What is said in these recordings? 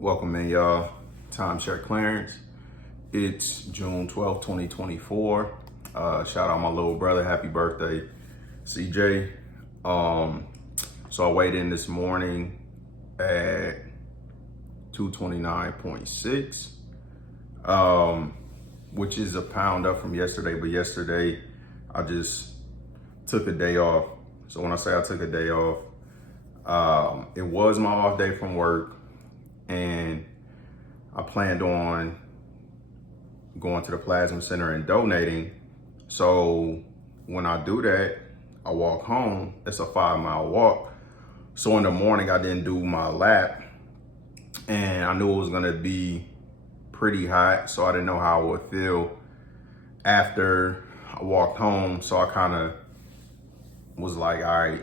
Welcome in, y'all. Timeshare clearance. It's June 12th, 2024. Shout out my little brother. Happy birthday, CJ. So I weighed in this morning at 229.6, which is a pound up from yesterday. But yesterday, I just took a day off. So when I say I took a day off, it was my off day from work. And I planned on going to the plasma center and donating. So when I do that, I walk home. It's a 5-mile walk. So in the morning, I didn't do my lap, and I knew it was gonna be pretty hot. So I didn't know how I would feel after I walked home. So I kind of was like, all right,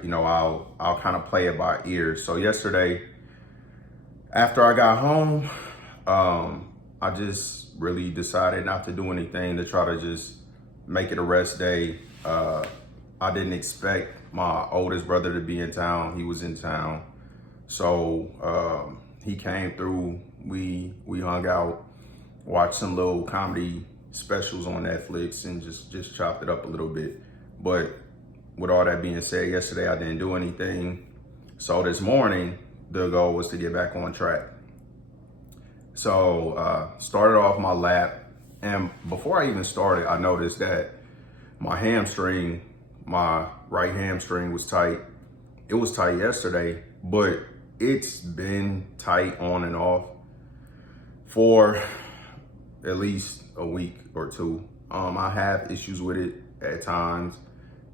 I'll kind of play it by ear. So yesterday, after I got home, I just really decided not to do anything, to try to just make it a rest day. I didn't expect my oldest brother to be in town. He was in town. So he came through, we hung out, watched some little comedy specials on Netflix and just chopped it up a little bit. But with all that being said, yesterday I didn't do anything. So this morning, the goal was to get back on track. So started off my lap, and before I even started, I noticed that my right hamstring was tight. It was tight yesterday, but it's been tight on and off for at least a week or two. I have issues with it at times,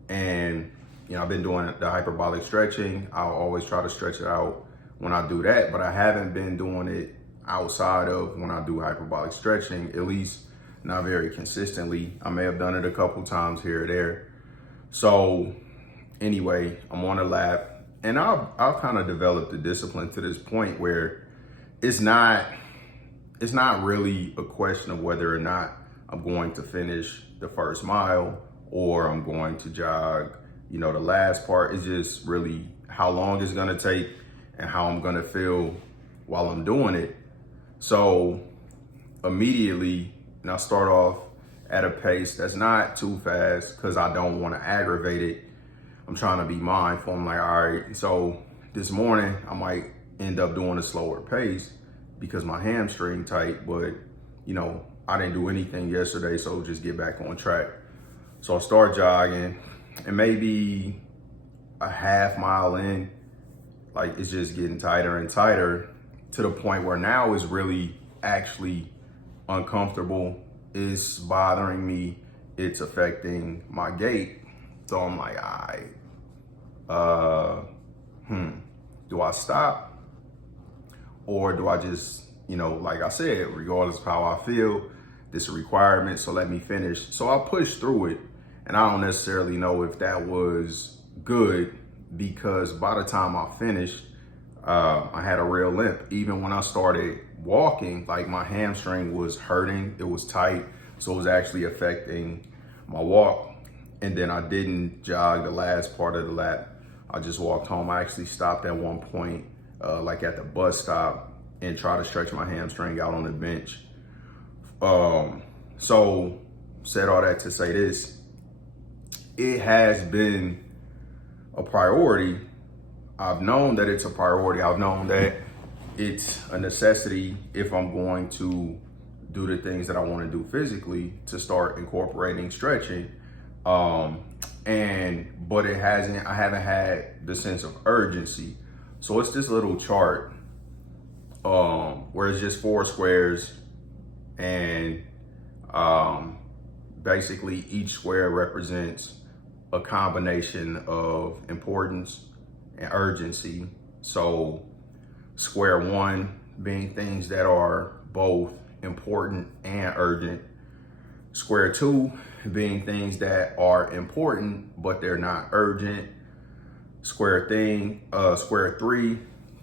and I've been doing the hyperbolic stretching. I'll always try to stretch it out when I do that, but I haven't been doing it outside of when I do hyperbolic stretching, at least not very consistently. I may have done it a couple times here or there. So anyway, I'm on a lap, and I've kind of developed the discipline to this point where it's not really a question of whether or not I'm going to finish the first mile or I'm going to jog, the last part. Is just really how long it's gonna take and how I'm gonna feel while I'm doing it. So immediately, I start off at a pace that's not too fast because I don't want to aggravate it. I'm trying to be mindful. I'm like, all right, so this morning I might end up doing a slower pace because my hamstring tight, but I didn't do anything yesterday, so just get back on track. So I start jogging, and maybe a half mile in, like it's just getting tighter and tighter to the point where now it's really actually uncomfortable. It's bothering me. It's affecting my gait. So I'm like, all right, do I stop? Or do I just, like I said, regardless of how I feel, this is a requirement, so let me finish. So I pushed through it, and I don't necessarily know if that was good, because by the time I finished, I had a real limp. Even when I started walking, like my hamstring was hurting, it was tight, so it was actually affecting my walk. And then I didn't jog the last part of the lap. I just walked home. I actually stopped at one point, like at the bus stop, and tried to stretch my hamstring out on the bench. So said all that to say this: it has been a priority. I've known that it's a priority. I've known that it's a necessity if I'm going to do the things that I want to do physically, to start incorporating stretching. But I haven't had the sense of urgency. So it's this little chart where it's just 4 squares, and basically each square represents a combination of importance and urgency. So square 1 being things that are both important and urgent. Square 2 being things that are important, but they're not urgent. Square 3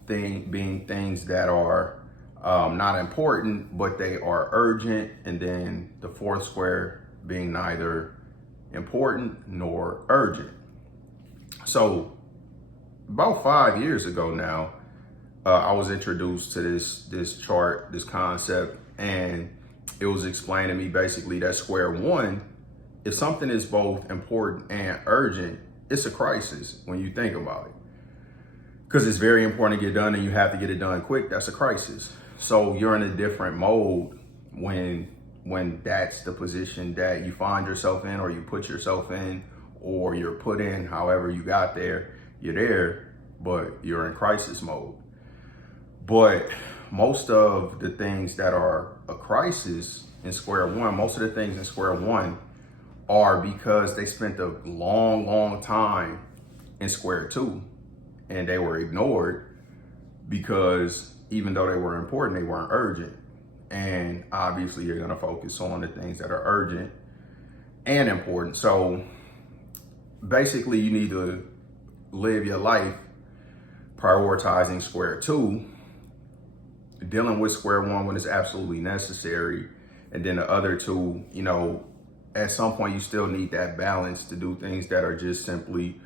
being things that are not important, but they are urgent. And then the 4th square being neither important nor urgent. So about 5 years ago now, I was introduced to this chart, this concept, and it was explained to me basically that square one, if something is both important and urgent, it's a crisis when you think about it. Because it's very important to get done and you have to get it done quick. That's a crisis. So you're in a different mode when that's the position that you find yourself in, or you put yourself in, or you're put in. However you got there, you're there, but you're in crisis mode. But most of the things that are a crisis in square one, most of the things in square one are because they spent a long time in square two and they were ignored, because even though they were important, they weren't urgent. And obviously you're gonna focus on the things that are urgent and important. So basically you need to live your life prioritizing square two, dealing with square one when it's absolutely necessary. And then the other two, at some point you still need that balance to do things that are just simply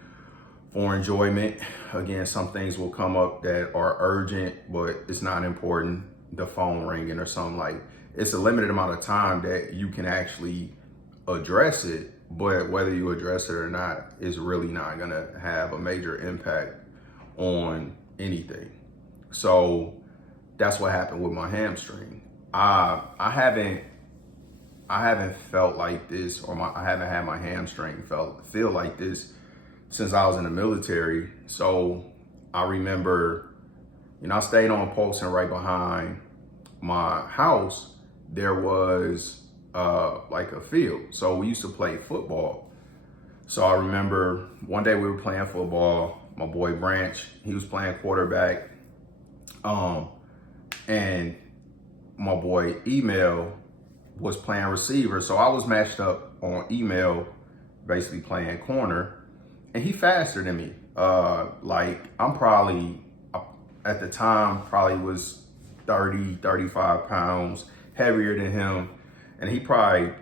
for enjoyment. Again, some things will come up that are urgent, but it's not important. The phone ringing or something, like, it's a limited amount of time that you can actually address it, but whether you address it or not is really not gonna have a major impact on anything. So that's what happened with my hamstring. I haven't felt like this, or I haven't had my hamstring feel like this since I was in the military. So I remember, I stayed on post, and right behind my house, there was like a field. So we used to play football. So I remember one day we were playing football. My boy Branch, he was playing quarterback. And my boy Email was playing receiver. So I was matched up on Email, basically playing corner, and he faster than me. Like, I'm probably, at the time, probably was 30, 35 pounds heavier than him. And he probably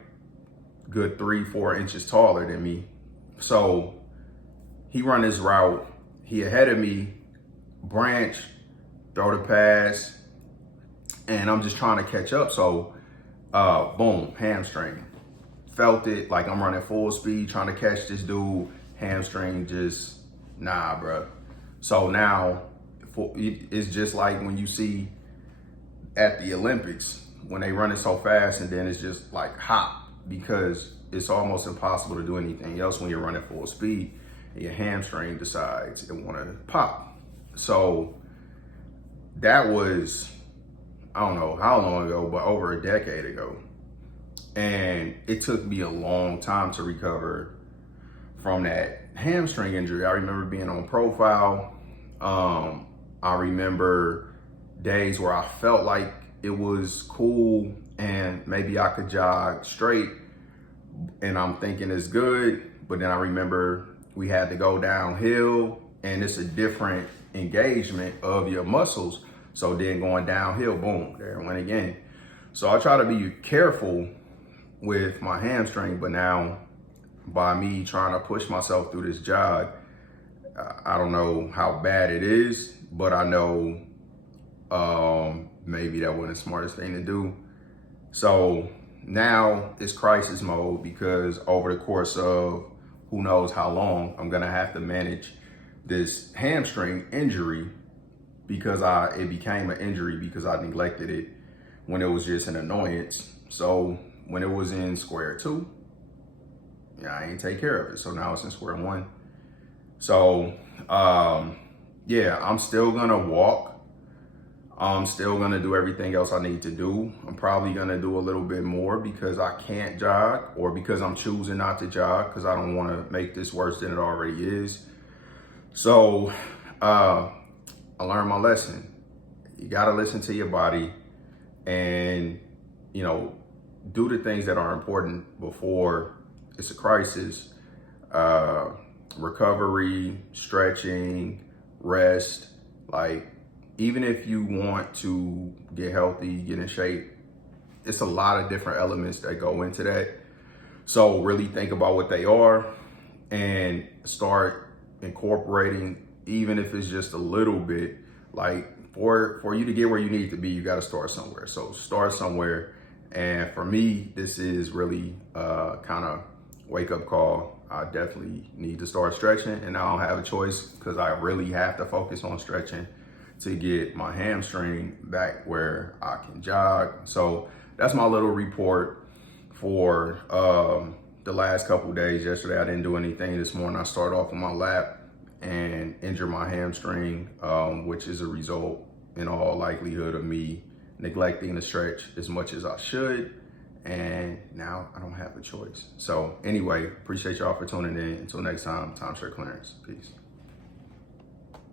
good 3-4 inches taller than me. So he run his route. He ahead of me, Branch, throw the pass, and I'm just trying to catch up. So boom, hamstring. Felt it, like I'm running full speed, trying to catch this dude. Hamstring just, nah, bro. So now it's just like when you see at the Olympics, when they run it so fast and then it's just like hop, because it's almost impossible to do anything else when you're running full speed and your hamstring decides it want to pop. So that was, I don't know how long ago, but over a decade ago. And it took me a long time to recover from that hamstring injury. I remember being on profile. I remember days where I felt like it was cool and maybe I could jog straight, and I'm thinking it's good. But then I remember we had to go downhill, and it's a different engagement of your muscles. So then going downhill, boom, there it went again. So I try to be careful with my hamstring, but now by me trying to push myself through this jog, I don't know how bad it is, but I know maybe that wasn't the smartest thing to do. So now it's crisis mode, because over the course of who knows how long, I'm gonna have to manage this hamstring injury, because it became an injury because I neglected it when it was just an annoyance. So when it was in square two, I ain't take care of it. So now it's in square one. So yeah, I'm still gonna walk. I'm still gonna do everything else I need to do. I'm probably gonna do a little bit more because I can't jog, or because I'm choosing not to jog because I don't wanna make this worse than it already is. So I learned my lesson. You gotta listen to your body and, do the things that are important before it's a crisis. Recovery, stretching, rest. Like, even if you want to get healthy, get in shape, it's a lot of different elements that go into that. So really think about what they are and start incorporating, even if it's just a little bit. Like, for you to get where you need to be, you got to start somewhere. So start somewhere. And for me, this is really kind of wake up call. I definitely need to start stretching, and I don't have a choice because I really have to focus on stretching to get my hamstring back where I can jog. So that's my little report for the last couple of days. Yesterday, I didn't do anything. This morning, I started off on my lap and injured my hamstring, which is a result in all likelihood of me neglecting the stretch as much as I should. And now I don't have a choice. So anyway, appreciate y'all for tuning in. Until next time, timeshare clearance. Peace.